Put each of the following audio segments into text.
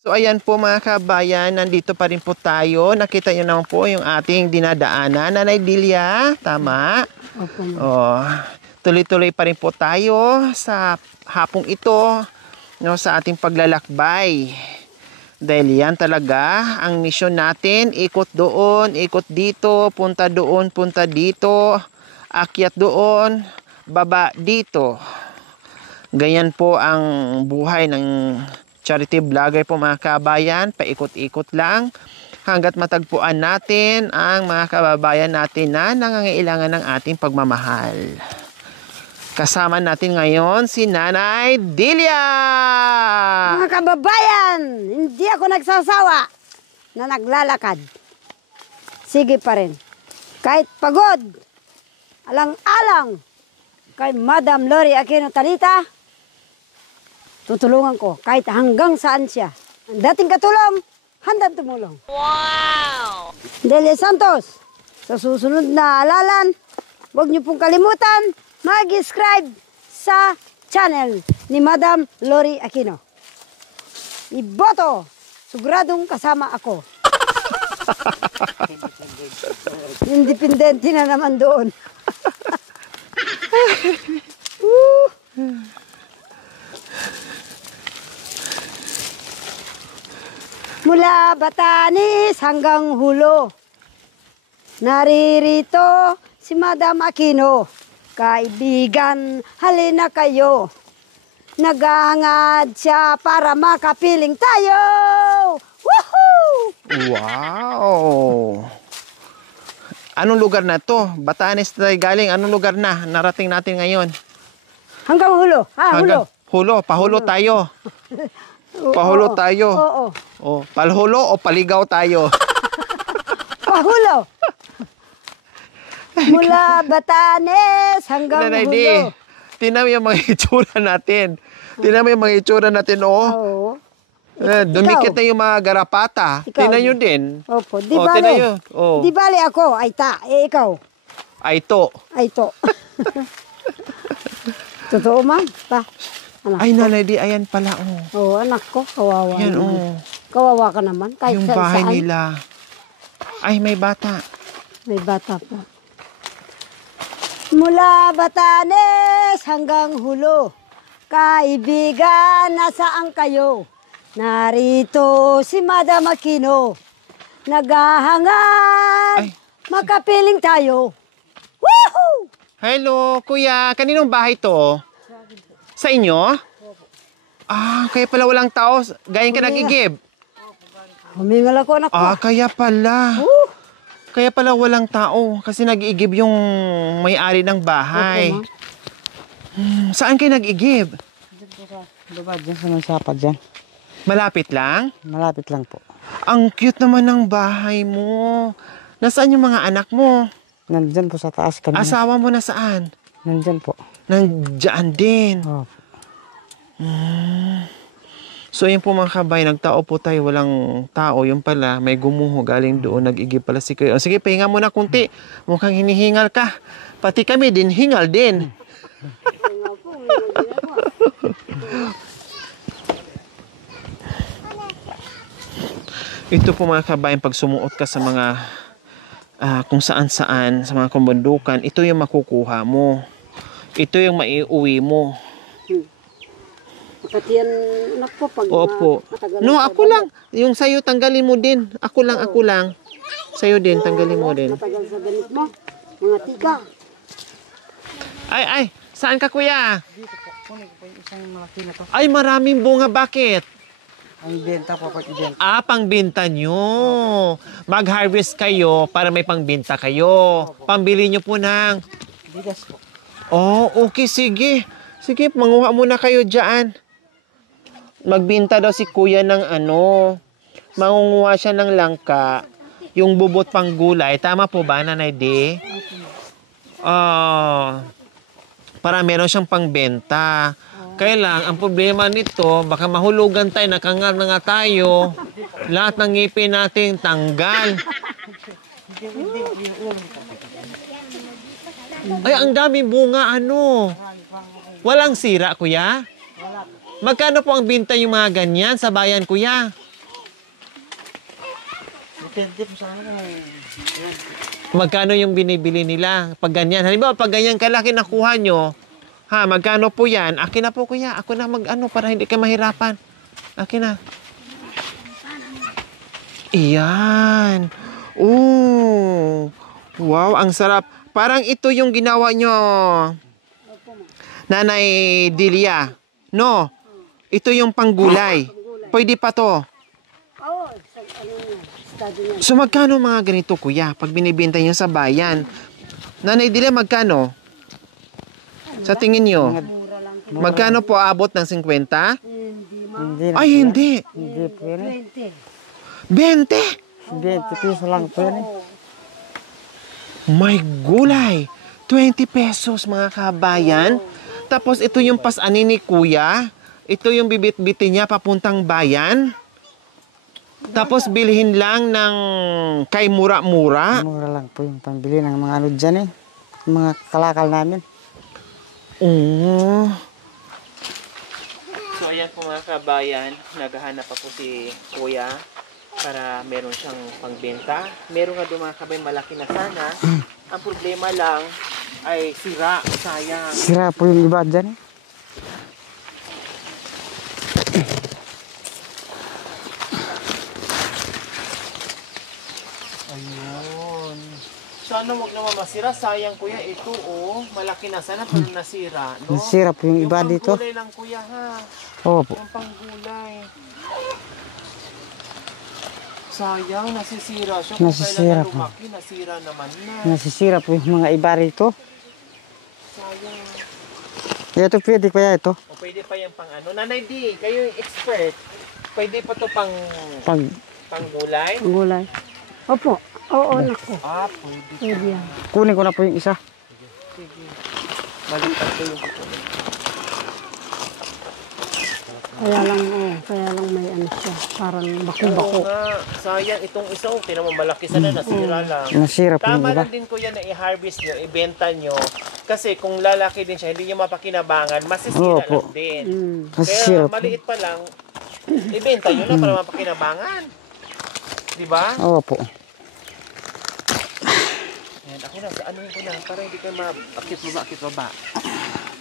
So ayan po mga kabayan, nandito pa rin po tayo. Nakita nyo naman po yung ating dinadaanan. Nanay Delia, tama? Opo. Oh, tuloy-tuloy pa rin po tayo sa hapong ito, no, sa ating paglalakbay. Dahil yan talaga ang misyon natin, ikot doon, ikot dito, punta doon, punta dito, akyat doon, baba dito. Ganyan po ang buhay ng charity vlogger po mga kabayan, paikot-ikot lang hanggat matagpuan natin ang mga kababayan natin na nangangailangan ng ating pagmamahal. Kasama natin ngayon si Nanay Delia! Mga kababayan, hindi ako nagsasawa na naglalakad. Sige pa rin. Kahit pagod, alang-alang kay Madam Lori Aquino Talita, tutulungan ko kahit hanggang saan siya. Ang dating katulong, handang tumulong. Wow! Delia Santos, sa susunod na alalan, huwag niyo pong kalimutan mag-subscribe sa channel ni Madam Lori Aquino. Iboto, siguradong kasama ako. Independente na naman doon. Mula Batanes hanggang Hulo, naririto si Madam Aquino. Kaibigan, halina kayo. Naghahangad siya para makapiling tayo! Woohoo! Wow! Anong lugar na to? Batanes tayo galing. Anong lugar na narating natin ngayon? Hanggang Hulo. Hanggang Hulo. Pahulo tayo. Pahulo tayo. Oo. Oh, palhulo o paligaw tayo? Pahulo. Mula Batanes hanggang Nanay Hulo. Di, tinan mo yung mga itsura natin. Tinan mo yung mga itsura natin, oh. Oo. Dumikit na yung mga garapata. Ikaw. Tinan nyo din. Opo. Di Oh, bale. tinan nyo. Oh. Di bale ako. Ay ta. Ikaw. Ay, ito. Ay to. Totoo man. Pa. Anak Ay, ko. Nanay Di, ayan pala, oh. Oo, anak ko. Kawawa Yan, naman. oh. Kawawa ka naman. Kahit Yung saan bahay saan. nila. Ay, may bata. May bata pa. Mula Batanes hanggang Hulo, kaibigan, nasaan kayo? Narito si Madam Aquino. Naghahangad, Ay. makapiling tayo. Woohoo! Hello, kuya. Kaninong bahay to? Sa inyo? Ah, kaya pala walang tao. Gayon ka nag-igib. Humingal ako, anak ko. Ah, kaya pala. Kaya pala walang tao. Kasi nag-igib yung may-ari ng bahay. Opo, Saan kayo nag-igib? Diba, dyan sa may sapag dyan. Malapit lang? Malapit lang po. Ang cute naman ng bahay mo. Nasaan yung mga anak mo? Nandyan po sa taas kanina. Asawa mo nasaan? Nandyan po. Nandiyan din. Oh. So yun po mga kabay, nagtao po tayo, walang tao. Yung pala, may gumuho galing doon, nag-igib pala si Kuya. O sige, pahinga mo na kunti. Mukhang hinihingal ka. Pati kami din, hingal din. Ito po mga kabayan, pag sumuot ka sa mga kung saan-saan, sa mga kumbundukan, ito yung makukuha mo. Ito yung maiuwi mo. Makati yan, anak ko, pag Opo. matagal No, sa ako lang. Yung sa'yo, tanggalin mo din. Ako lang, ako lang. Sa'yo din, tanggalin mo din. matagal sa ganit mo, mga tika. Ay, saan ka kuya? Dito po. Kunin ko po yung isang malaki na to. Ay, maraming bunga. Bakit? Ang benta po pag ibenta. Ah, pangbenta nyo. Mag-harvest kayo para may pangbenta kayo. Pambili nyo po ng... Bigas po. Oh, okay, sige. Sige, manguha muna kayo dyan. Magbinta daw si kuya ng ano. Mangunguha siya ng langka. Yung bubot pang gulay. Tama po ba, Nanay D? Para meron siyang pangbenta. Kaya lang, ang problema nito, baka mahulugan tayo, nakangar na nga tayo. Lahat ng ngipin natin tanggal. Ay, ang daming bunga, ano? Walang sira, kuya? Magkano po ang binta yung mga ganyan sa bayan, kuya? Depende po sa ano. Magkano yung binibili nila? Pag ganyan. Halimbawa, pag ganyan kalaki nakuha nyo, ha, magkano po yan? Akin na po kuya. Ako na mag-ano para hindi ka mahirapan. Akin na. Iyan. Oh. Wow, ang sarap. Parang ito yung ginawa nyo, Nanay Delia. No, ito yung panggulay. Pwede pa to. Oo, sa ano niya, study niya. So magkano mga ganito kuya pag binibenta nyo sa bayan? Nanay Delia, magkano? Sa tingin nyo? Mura lang. Magkano po abot ng 50? Hindi ma. Hindi na. Ay, hindi. Hindi po yun eh. 20. 20! 20 piso lang po yun eh. My gulay! 20 pesos mga kabayan. Tapos ito yung pasanin ni kuya. Ito yung bibit-bitin niya papuntang bayan. Tapos bilhin lang ng kay mura-mura. Mura lang po yung pambili ng mga ano dyan eh. Mga kalakal namin. Oo. So ayan po mga kabayan, naghahanap pa po si kuya para meron siyang pangbenta. Meron nga doon mga kabayan malaki na sana. Ang problema lang ay sira, sayang. Sira po yung iba dyan eh. Ayun. Sana wag naman masira. Sayang kuya, ito oh. Malaki na sana pero nasira. No? Sira po yung iba dito. Yung panggulay lang kuya ha. Oo po. Yung panggulay. Sayang, nasisira siya. Kung Nasisira kailan po. na lumaki, nasira naman na. Nasisira po yung mga iba rito. Sayang. Ito pwede kaya ito. O pwede pa yan pang ano. Nanay D, kayo yung expert. Pwede pa to pang Pag panggulay? Ang gulay. Opo. Oo, naku. Ah, pwede. Pwede yan. kunin ko na po yung isa. Sige. Malitan ko yung Kaya lang may ano siya. Parang Oo bako-bako. nga. Sayang, itong isa, okay naman malaki sana, nasira lang. Nasira po yung Tama iba. lang din kuya na i-harvest nyo, ibenta nyo. Kasi kung lalaki din siya, hindi nyo mapakinabangan, masisira Opo. lang din. Nasisira Kaya po. maliit pa lang, ibenta nyo na para mapakinabangan. Diba? Oo po. Ayan, ako na, sa ano ko na, para hindi kayo akit baba.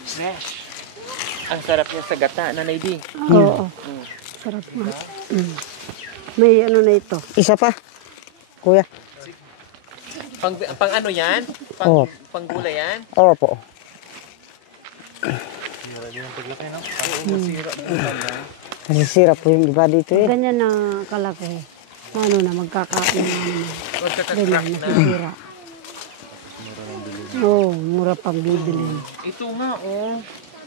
Fresh. Ang sarap niya sa gata, Nanay D. Oo. Sarap nga. May ano na ito. Isa pa. Kuya. Pang ano yan? Oo. Panggulay yan? Oo po. Masira din na. Nasisira po yung iba dito eh. Ganyan na kalaki. Ano na, magkakain na naman. Magkakakrack Ganyan, na. nasisira. Oo, mura pang bibili. Ito nga, oh.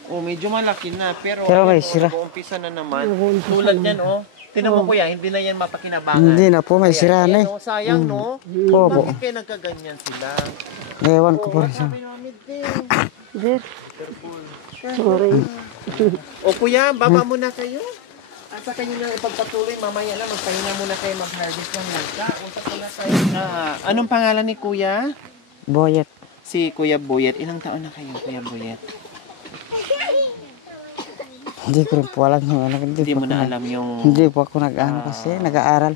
Oh, medyo malaki na. Pero may ayun, sira. nag-uumpisa na naman. Nag-uumpisa Tulad na. yan, oh. Tinan mo kuya, hindi na yan mapakinabangan. Hindi na po, may Kaya, sira na yan, eh. oh, sayang, no? Opo. Bakit kayo nagkaganyan sila? Ewan ko Oh, po rin sa... sabi namin din. There. Sorry. O kuya, baba muna kayo. At sa kanyo na ipagpatuloy, mamaya na magpahinga muna kayo mag-harvest ng langka. Usap muna kayo. Anong pangalan ni kuya? Boyet. Si Kuya Boyet. Ilang taon na kayo, Kuya Boyet? Hindi ko rin po alam yung ano. Hindi mo po na ako alam yung... Hindi po ako nag-ano kasi, nag-aaral.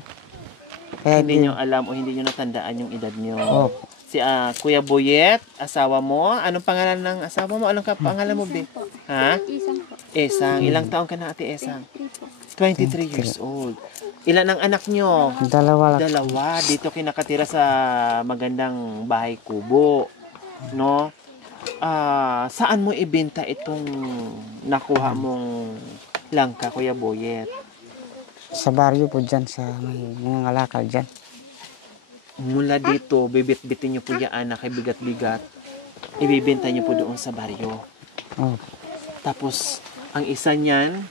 Kaya Hindi nyo alam o hindi nyo natandaan yung edad nyo. Opo. Si Kuya Boyet, asawa mo. Anong pangalan ng asawa mo? Anong pangalan mo, Be? Ha? Isang po. Esang. Ilang taon ka na, Ate Esang? 23 years old. Ilan ang anak nyo? Dalawa lang. Dalawa. Dito kinakatira sa magandang bahay kubo. No? Saan mo ibenta itong nakuha mong langka, Kuya Boyet? Sa baryo po dyan, sa may mga ngalakal dyan. Mula dito, bibit-bitin nyo po yan na kay bigat-bigat. Ibibenta nyo po doon sa baryo. Opo. Tapos, ang isa niyan,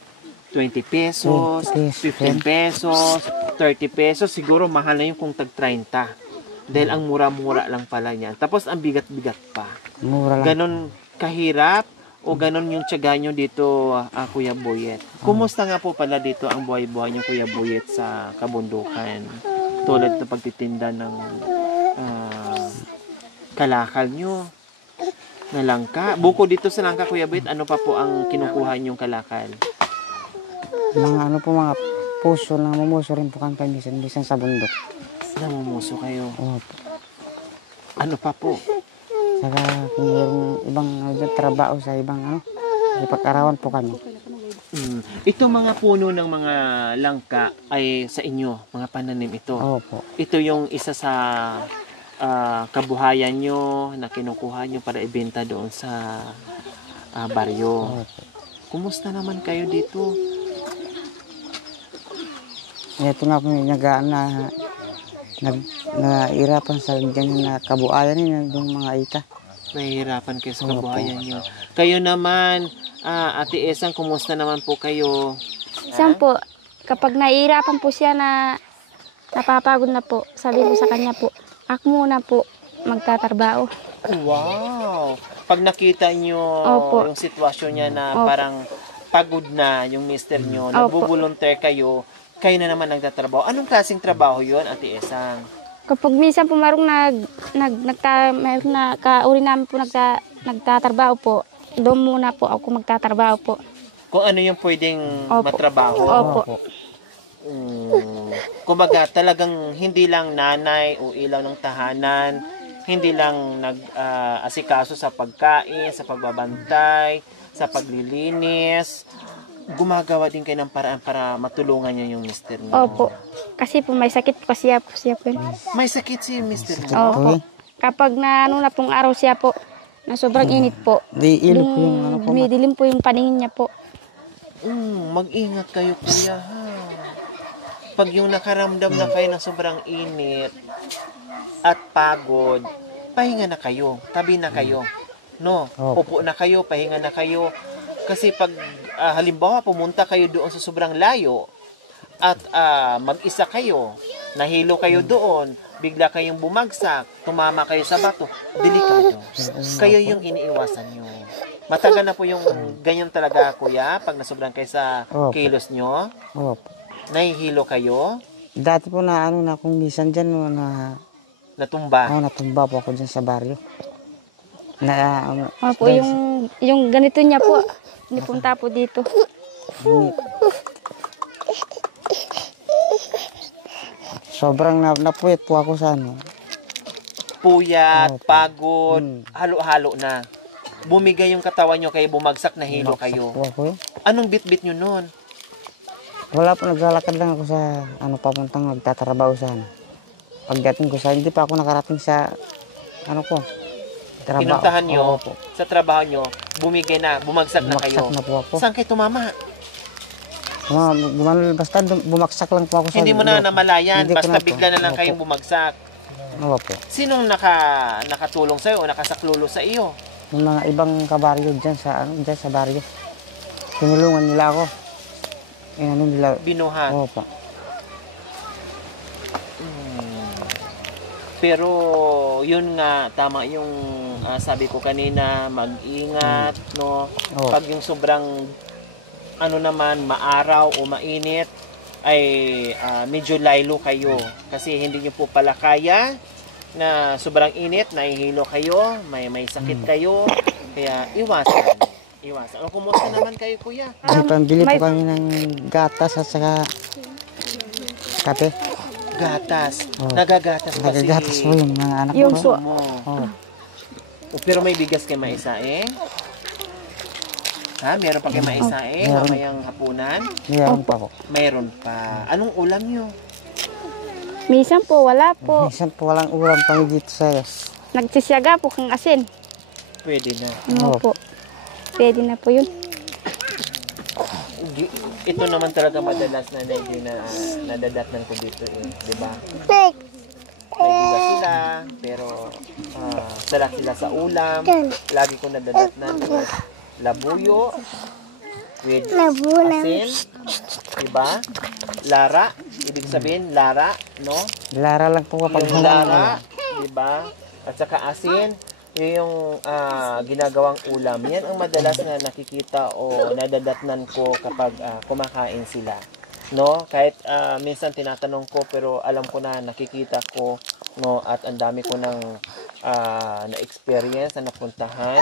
20 pesos, 15 pesos, 30 pesos. Siguro mahal na yung kung tag 30. Dahil ang mura-mura lang pala niyan. Tapos, ang bigat-bigat pa. Mura lang. Ganon kahirap o ganon yung tiyaga nyo dito, Kuya Boyet? Kumusta nga po pala dito ang buhay-buhay nyo, Kuya Boyet, sa kabundukan? Tulad ng pagtitinda ng kalakal nyo na langka. Buko dito sa langka, Kuya Boyet, ano pa po ang kinukuha nyong kalakal? Mga ano po, mga puso na mamuso rin po kami minsan sa bundok. Namumuso kayo. Opo. Ano pa po? Saka kung mayroong ibang ano dyan, trabaho sa ibang ano, ipag-arawan po kami. Ito mga puno ng mga langka ay sa inyo, mga pananim ito. Opo. Ito yung isa sa kabuhayan nyo na kinukuha nyo para ibenta doon sa baryo. Opo. Kumusta naman kayo dito? Ito nga po yung nairapan sa ganyan na kabuhayan yung mga ita. Nahihirapan kayo sa Opo. kabuhayan nyo. Kayo naman, Ate Esang, kumusta naman po kayo? Isang po, kapag nahihirapan po siya na napapagod na po, sabi ko sa kanya po, ako muna po magtatrabaho. Wow! Pag nakita nyo Opo. yung sitwasyon niya na Opo. parang pagod na yung mister nyo, Opo. nagbo-volunteer kayo, kayo na naman nagtatrabaho. Anong klaseng trabaho yun, Ate Esang? Kapag minsan po mayroong mayroong na kauri namin po nagtatrabaho po, doon muna po ako magtatrabaho po. Kung ano yung pwedeng Opo. matrabaho. Opo. Kumbaga, talagang hindi lang nanay o ilaw ng tahanan, hindi lang nag-asikaso sa pagkain, sa pagbabantay, sa paglilinis. Gumagawa din kayo ng paraan para matulungan niyo yung mister niyo. Opo. Kasi po may sakit po siya po yun. May sakit si mister niyo. Opo. Kapag na ano na pong araw siya po, na sobrang init po, Di ilo po yung ano po. dumidilim po yung paningin niya po. Mag-ingat kayo, kuya, ha? Pag yung nakaramdam na kayo ng sobrang init at pagod, pahinga na kayo, tabi na kayo. No? Opo. Upo na kayo, pahinga na kayo. Kasi pag halimbawa pumunta kayo doon sa sobrang layo at mag-isa kayo, nahilo kayo doon, bigla kayong bumagsak, tumama kayo sa bato, delikado. Kayo yung iniiwasan nyo. Matagal na po yung ganyan talaga, kuya, pag nasobrang kayo sa Opo. kilos nyo, Opo. nahihilo kayo, Dati po na ano na kung minsan dyan no, natumba. natumba po ako dyan sa baryo. Opo, yung ganito niya po, nipunta po dito. Sobrang napuyat po ako sa ano. Puyat, Opo. pagod, halo-halo na. Bumigay yung katawan nyo kayo, bumagsak na hilo kayo. Po ako eh. Anong bit-bit nyo nun? Wala po, naglalakad lang ako sa ano papuntang nagtatrabaho sa ano. Pagdating ko sa hindi pa ako nakarating sa ano ko. Trabaho. Pinuntahan nyo, Opo. sa trabaho nyo, bumigay na, bumagsak na kayo. Bumagsak na po ako. Saan kayo tumama? Basta bumagsak lang po ako sa Hindi mo na namalayan, Hindi ko basta na po. bigla na lang Opo. kayong bumagsak. Opo. Sinong nakatulong sa'yo o nakasaklulo sa iyo? Yung mga ibang kabaryo dyan sa ano, dyan sa baryo. Tinulungan nila ako. Ano nila. Binuhat. Opo. Pero yun nga, tama yung sabi ko kanina, mag-ingat, no? Oo. Pag yung sobrang ano naman, maaraw o mainit, ay medyo laylo kayo. Kasi hindi nyo po pala kaya na sobrang init, nahihilo kayo, may sakit kayo. Kaya iwasan. Iwasan. O, kumusta naman kayo, kuya? May pambili po kami ng gatas at saka kape. Gatas. Oo. Nagagatas pa Nagagatas po yung mga anak Yung ko. po. mo. Oo. Pero may bigas kayo maisaing? Ha? Meron pa kayo maisaing? Meron. Mamayang hapunan? Mayroon pa po. Mayroon pa. Anong ulam nyo? Minsan po, wala po. Minsan po walang ulam kami dito sa Nagsisyaga po kang asin. Pwede na. Opo. Pwede na po yun. Ito naman talaga madalas na nadadatnan ko dito eh. Diba? May bigas sila, pero sarap sila sa ulam. Lagi ko nadadatnan with labuyo, with asin. Diba? Lara. Ibig sabihin, lara, no? Lara lang po kapag Yung lara, diba? At saka asin, yun yung ginagawang ulam. Yan ang madalas na nakikita o nadadatnan ko kapag kumakain sila. No? Kahit minsan tinatanong ko pero alam ko na nakikita ko, no, at ang dami ko ng na-experience na napuntahan,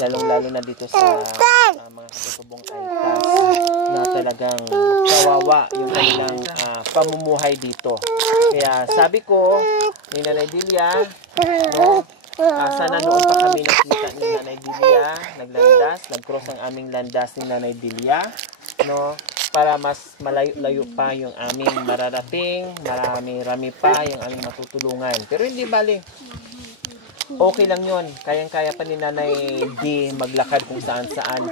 lalong-lalo na dito sa mga katutubong Aitas na talagang kawawa yung kanilang pamumuhay dito. Kaya sabi ko, ni Nanay Delia, no, sana noon pa kami nakita ni Nanay Delia, naglandas, nag-cross ang aming landas ni Nanay Delia, no, para mas malayo-layo pa yung aming mararating, marami-rami pa yung aming matutulungan. Pero hindi bali. Okay lang yon. Kayang-kaya pa ni Nanay D maglakad kung saan-saan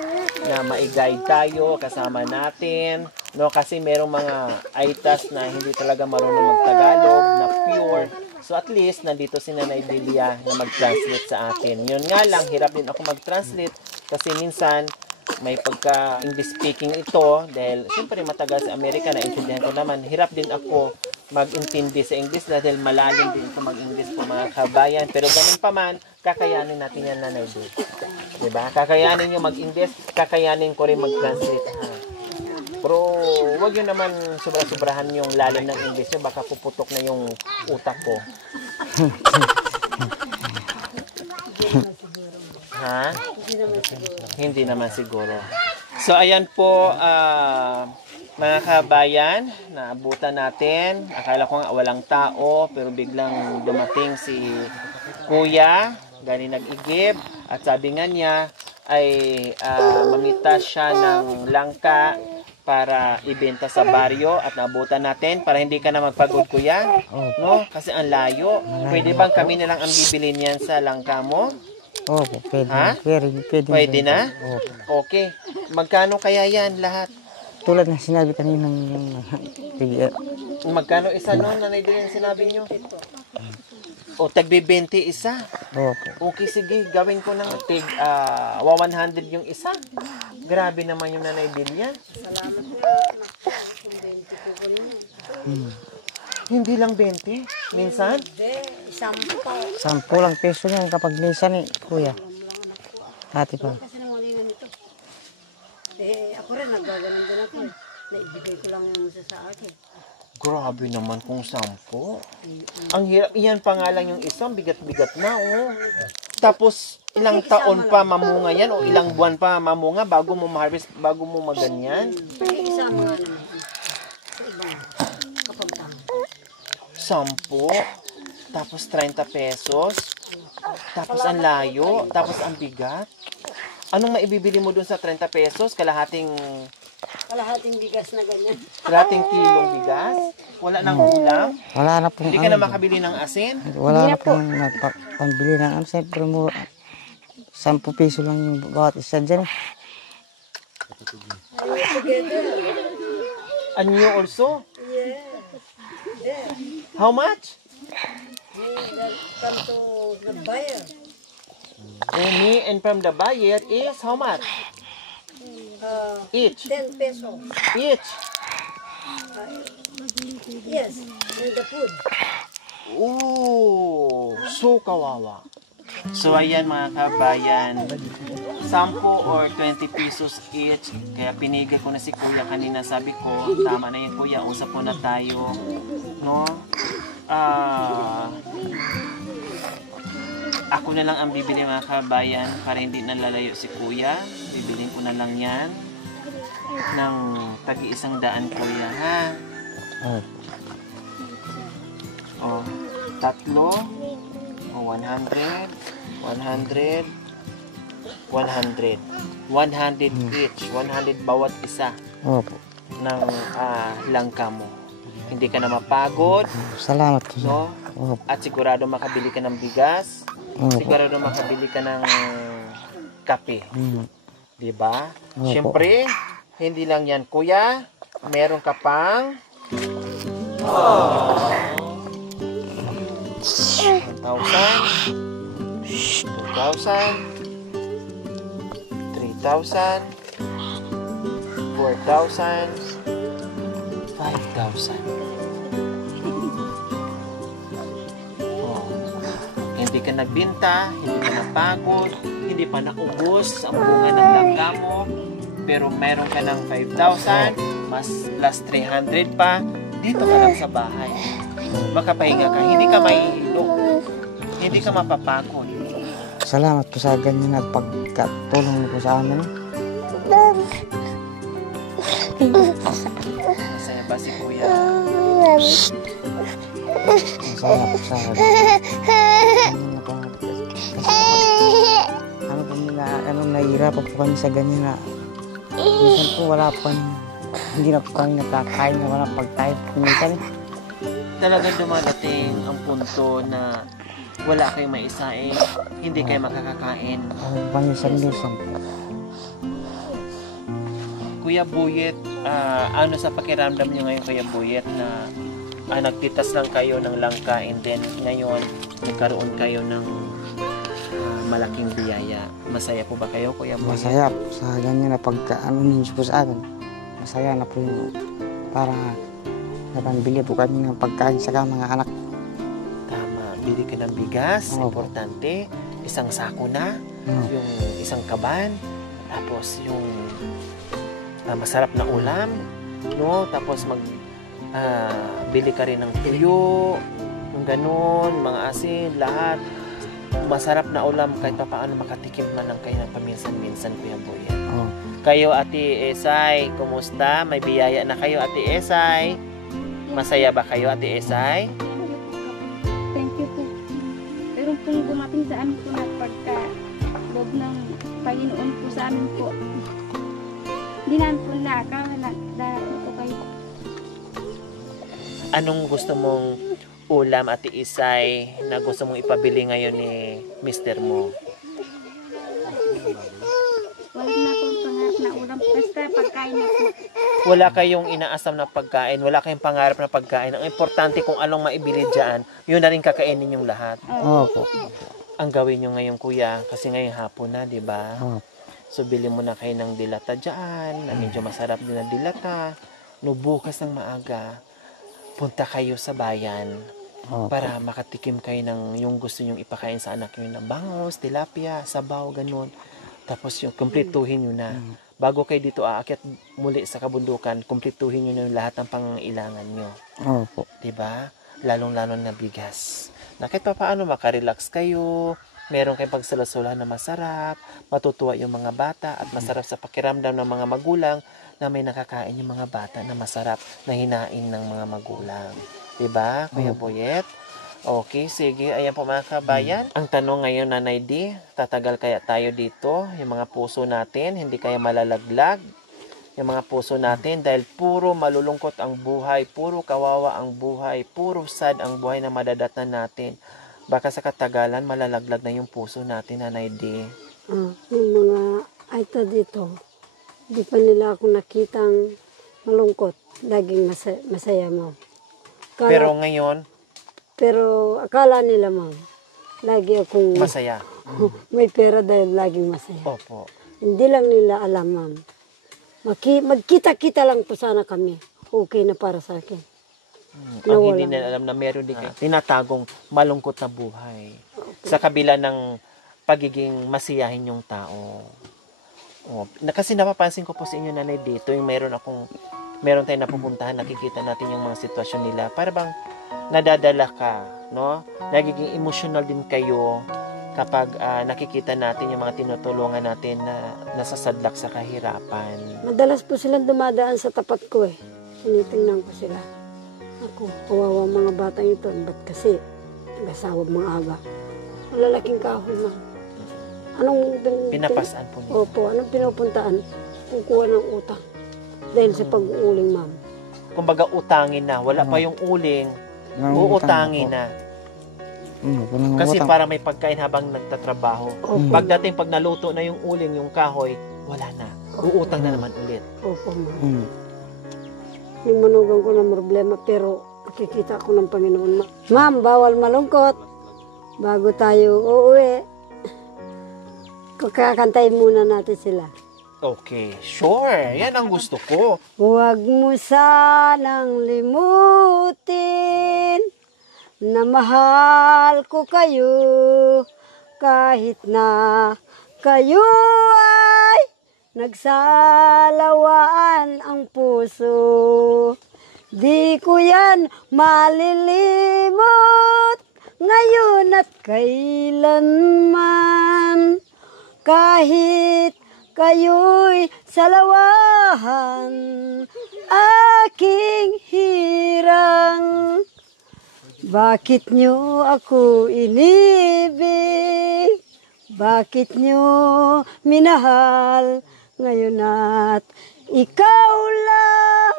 na ma-guide tayo, kasama natin. No, kasi merong mga aitas na hindi talaga marunong magtagalog, na pure. So at least, nandito si Nanay Delia na mag-translate sa atin. Yun nga lang, hirap din ako mag-translate kasi minsan, may pagka-English speaking ito dahil siyempre matagal sa Amerika, naintindihan ko naman. Hirap din ako mag-intindi sa English dahil malalim din ako mag-English po mga kabayan. Pero ganun pa man, kakayanin natin yan, Nanay D. Diba? Kakayanin nyo mag-English, kakayanin ko rin mag-translate. Pero wag yun naman sobra-sobrahan yung lalim ng English nyo, baka puputok na yung utak ko. Ha? Hindi naman siguro. So, ayan po, mga kabayan, naabutan natin. Akala ko nga walang tao, pero biglang dumating si Kuya, galing nag-igib. At sabi nga niya, ay mamita siya ng langka para ibenta sa baryo at naabutan natin para hindi ka na magpagod, Kuya. No? Kasi ang layo. Pwede bang kami na lang ang bibili niyan sa langka mo? Opo, pwede. Ha? Pwede na? Okay. Magkano kaya yan lahat? Tulad na sinabi kanina Magkano isa noon, Nanay Delia, yung sinabi nyo? O, tagbi 20 isa. Opo. Okay, sige. Gawin ko ng 100 yung isa. Grabe naman yung Nanay Delia. Hindi lang 20? Minsan? 10 lang peso yan kapag minsan eh, Kuya. Ate pa. Kasi nangulingan ito. Ako rin, naggaganon din ako. Naibigay ko lang yung isa sa akin. Grabe naman kung 10. Ang hirap. Iyan pa nga lang yung isang bigat-bigat na, oh. Tapos, ilang taon pa mamunga yan o ilang buwan pa mamunga bago mo ma-harvest, bago mo maganyan. Isa mga naman. Sa ibang kapagtang. 10. Tapos 30 pesos. Tapos ang layo. Tapos ang bigat. Anong maibibili mo dun sa 30 pesos? Kalahating bigas na ganyan. kalahating kilong bigas? Wala nang ulam? Wala na pong Hindi ka na makabili ng asin? Wala na pong pambili ng ano. Siyempre mo, 10 peso lang yung bawat isa dyan. And you also? How much? Come to the buyer. Me and from the buyer is how much? Each. 10 pesos. Each. Yes, and the food. Ooh, so kawawa. So ayan mga kabayan, 10 or 20 pesos each. Kaya pinigil ko na si Kuya kanina. Sabi ko, tama na yun Kuya, usap po na tayo. No? Ako na lang ang bibili mga kabayan para hindi nalalayo si Kuya. Bibilin ko na lang yan ng tagi-100 Kuya, ha? O, 3 o 100 100 100 each, 100 bawat isa Opo. ng langka mo. Hindi ka na mapagod, Salamat po. no? Opo. At sigurado makabili ka ng bigas, Opo. sigurado makabili ka ng kape. Mm. Diba? Opo. Siyempre, hindi lang yan, Kuya. Meron ka pang 1,000, 2,000, 3,000, 4,000, 5,000. Oh. Hindi ka nagbinta, hindi ka napagod, hindi pa naubos ang bunga ng langka mo, pero meron ka ng 5,000, mas plus 300 pa, dito ka lang sa bahay. Makapahinga ka, hindi ka mahihilo, hindi ka mapapagod. Salamat po sa ganyan at pagkatulong niyo po sa amin. Masaya ba si Kuya? Masaya po sa ano po nahihirapan po kami sa ganyan na minsan po wala po kami, hindi na po kami nakakain na wala pagkain po minsan eh. Talagang dumadating ang punto na wala kayong maisain, hindi kayo makakakain. Paminsan-minsan. Kuya Buyet, ano sa pakiramdam niyo ngayon, Kuya Buyet, na nagtitas lang kayo ng langka and then ngayon nagkaroon kayo ng malaking biyaya. Masaya po ba kayo, Kuya Buyet? Masaya po sa ganyan na pagka ninyo po sa akin. Masaya na po yun. Para napambili po kami ng pagkain sa mga anak. Tama, bili ka ng bigas, Opo. importante. Isang sako na, yung isang kaban, tapos yung masarap na ulam, no? Tapos bili ka rin ng tuyo, yung ganun, mga asin, lahat. Masarap na ulam kahit pa paano makatikim man lang kayo ng paminsan-minsan, Kuya Buyet. Oh. Kayo, Ate Esay, kumusta? May biyaya na kayo, Ate Esay? Masaya ba kayo, Ate Esay? Thank you po. Pero kung dumating sa amin po na pagka loob ng Panginoon po sa amin po, hindi namin po nakakawala dahil po kayo. Anong gusto mong ulam, Ate Isay, na gusto mong ipabili ngayon ni mister mo? Wala na pong pangarap na ulam. Basta pagkain na po. Wala kayong inaasam na pagkain, wala kayong pangarap na pagkain. Ang importante kung anong maibili dyan, yun na rin kakainin yung lahat. Opo. Ang gawin nyo ngayon, Kuya, kasi ngayong hapon na, di ba? So, bili mo na kayo ng dilata dyan, na medyo masarap din na dilata. No, bukas ng maaga, punta kayo sa bayan para makatikim kayo ng yung gusto nyong ipakain sa anak nyo ng bangos, tilapia, sabaw, ganun. Tapos yung kumpletuhin nyo na. Bago kayo dito aakyat muli sa kabundukan, kumpletuhin nyo na yung lahat ng pangangailangan nyo. Opo. Diba? Lalong-lalong na bigas. Na kahit pa paano makarelax kayo, meron kayong pagsalasulahan na masarap, matutuwa yung mga bata at masarap sa pakiramdam ng mga magulang na may nakakain yung mga bata na masarap na hinain ng mga magulang. Diba, Kuya Buyet? Okay, sige. Ayan po mga kabayan. Ang tanong ngayon, Nanay D, tatagal kaya tayo dito? Yung mga puso natin, hindi kaya malalaglag? Yung mga puso natin, dahil puro malulungkot ang buhay, puro kawawa ang buhay, puro sad ang buhay na madadatnan natin. Baka sa katagalan, malalaglag na yung puso natin, Nanay D. Yung mga aita dito, di pa nila ako nakitang malungkot. Laging masaya, ma'am. Pero ngayon, Pero akala nila, ma'am, lagi akong masaya. may pera dahil laging masaya. Opo. Hindi lang nila alam, ma'am. Magkita-kita lang po sana kami. Okay na para sa akin. Ang hindi nila alam na meron din kayo tinatagong malungkot na buhay. Sa kabila ng pagiging masiyahin yung tao. Kasi napapansin ko po sa inyo, Nanay, dito yung meron tayong napupuntahan, nakikita natin yung mga sitwasyon nila. Para bang nadadala ka, no? Nagiging emotional din kayo kapag nakikita natin yung mga tinutulungan natin na nasasadlak sa kahirapan. Madalas po silang dumadaan sa tapat ko eh. Tinitingnan ko sila. Ako, kawawa mga batang ito. Ba't kasi nag-asawa mga aga? Malalaking kahoy, ma'am. Anong Pinapasaan po niyo? Opo, anong pinupuntaan? Kukuha ng utang. Dahil sa pag-uuling, ma'am. Kumbaga utangin na, wala pa yung uling, uutangin na. Kasi para may pagkain habang nagtatrabaho. Pagdating pag naluto na yung uling, yung kahoy, wala na. Uutang na naman ulit. Opo, ma'am. Yung manugang ko ng problema, pero nakikita ko ng Panginoon. Ma'am, bawal malungkot. Bago tayo uuwi, kakantayin muna natin sila. Okay, sure. Yan ang gusto ko. Huwag mo sanang limutin na mahal ko kayo kahit na kayo ay nagsalawaan ang puso. Di ko yan malilimot ngayon at kailanman. Kahit kayo'y salawahan aking hirang. Bakit niyo ako inibig? Bakit niyo minahal ngayon at ikaw lang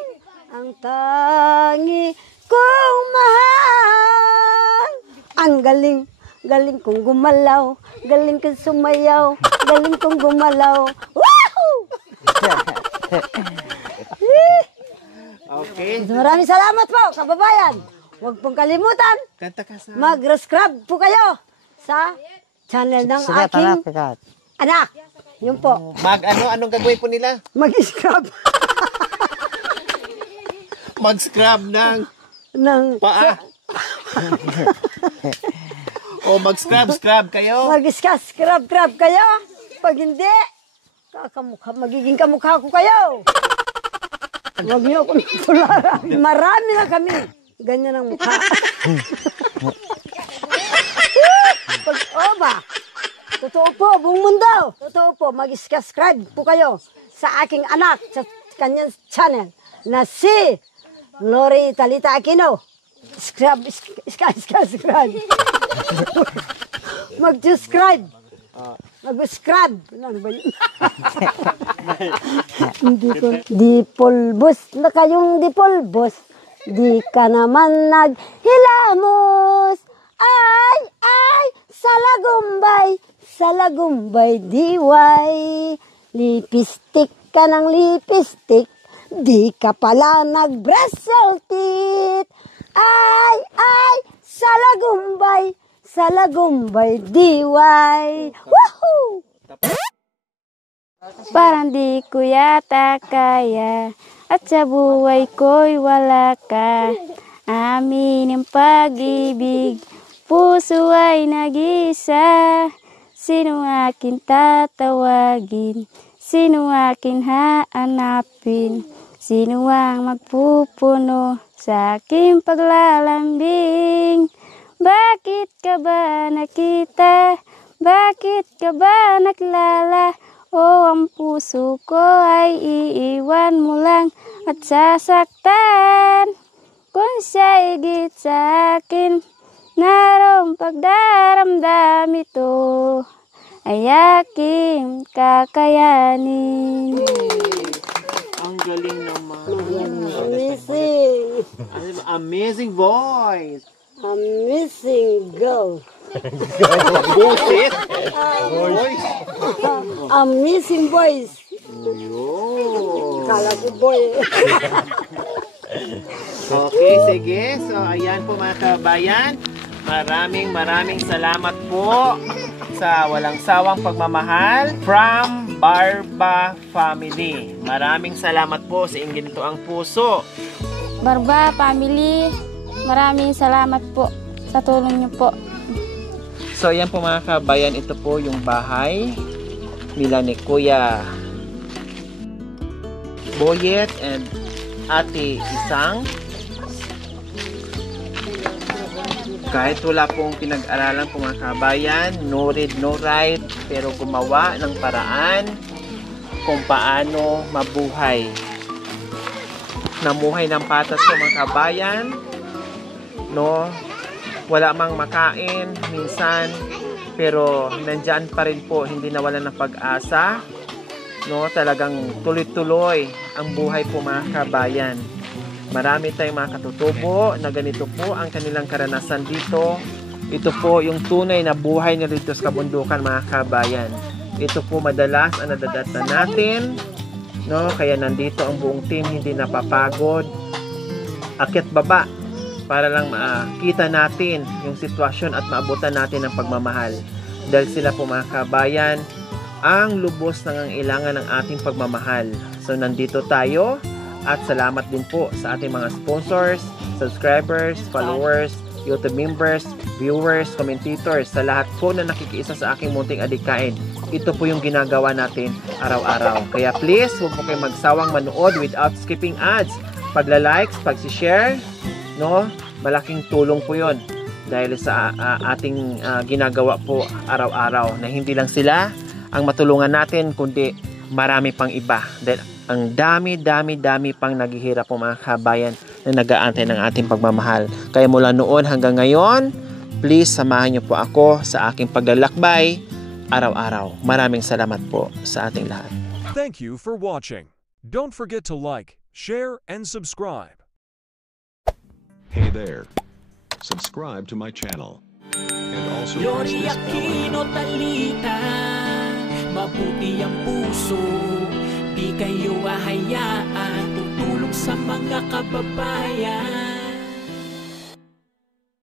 ang tangi kong mahal? Ang galing, galing kong gumalaw, galing kong sumayaw, galing kong gumalaw. Woohoo! Okay. Maraming salamat po, kababayan. Huwag pong kalimutan, Kanta ka sa... mag-subscribe po kayo sa channel ng Sige, aking tara, anak. Yun po, Anong gagawin po nila? mag-scrub Mag-scrub ng ng paa. O mag-scrub kayo. mag-scrub kayo. Pag hindi, magiging kamukha ko kayo. Huwag niyo akong tularan. Marami na kami. Ganyan ang mukha. Totoo po, buong mundo. Totoo po, mag-subscribe po kayo sa aking anak, sa kanyang channel, na si Lori Talita Aquino. Subscribe. Mag-subscribe. Mag-subscribe. Ano ba yun? Dipolbos na kayong dipolbos. Di ka naman naghilamos. Ay, salagumbay, diway. Lipistik ka ng lipistik. Di ka pala nag-bristle teeth. Ay, salagumbay, diway. Woohoo! Parang di ko yata kaya at sa buhay ko'y wala ka. Amin ang pag-ibig, puso ay nag-isa. Sino akin tatawagin? Sino akin haanapin? Sino ang magpupuno sa aking paglalambing? Bakit ka ba nakita? Bakit ka ba naglala? O ang puso ko ay iiwan mo lang at sasaktan. Kung siya higit sa akin, narong pagdaramdam ito ay aking kakayanin. Ang galing naman. Amazing. Amazing voice. Amazing girl. Bullshit. Amazing boys. Kala ko boy. Okay, sige. So, ayan po mga kabayan. Maraming salamat po sa walang sawang pagmamahal from Barba Family. Maraming salamat po sa inyong ginitoang puso. Barba family, maraming salamat po sa tulong niyo po. So, ayan po mga kabayan. Ito po yung bahay nila ni Kuya Boyet and Ate Isang. Kahit wala pong pinag-aralan po mga kabayan, no read, no write, pero gumawa ng paraan kung paano mabuhay. Namuhay ng patas po mga kabayan, no? Wala mang makain minsan, pero nandyan pa rin po, hindi nawalan ng pag-asa, no? Talagang tuloy-tuloy ang buhay po mga kabayan. Marami tayong mga katutubo na ganito po ang kanilang karanasan dito. Ito po yung tunay na buhay nila dito sa kabundukan mga kabayan. Ito po madalas ang nadadatan natin, no? Kaya nandito ang buong team, hindi napapagod. Akyat baba para lang makita natin yung sitwasyon at maabutan natin ng pagmamahal. Dahil sila po mga kabayan, ang lubos ng ilangan ng ating pagmamahal. So nandito tayo at salamat din po sa ating mga sponsors, subscribers, followers, YouTube members, viewers, commentators, sa lahat po na nakikiisa sa aking munting adikain. Ito po yung ginagawa natin araw-araw. Kaya please, huwag mo kayong magsawang manood without skipping ads. Pagla-likes, pag-share, no? Malaking tulong po yon dahil sa ating ginagawa po araw-araw, na hindi lang sila ang matulungan natin, kundi marami pang iba. Dahil ang dami pang naghihirap po mga kabayan na nag-aantay ng ating pagmamahal. Kaya mula noon hanggang ngayon, please samahan niyo po ako sa aking paglalakbay araw-araw. Maraming salamat po sa ating lahat. Thank you for watching. Don't forget to like, share, and subscribe. Hey there. Subscribe to my channel. And also press this bell icon. Mabuti ang puso, di kayo hahayaan tutulong sa mga kababayan.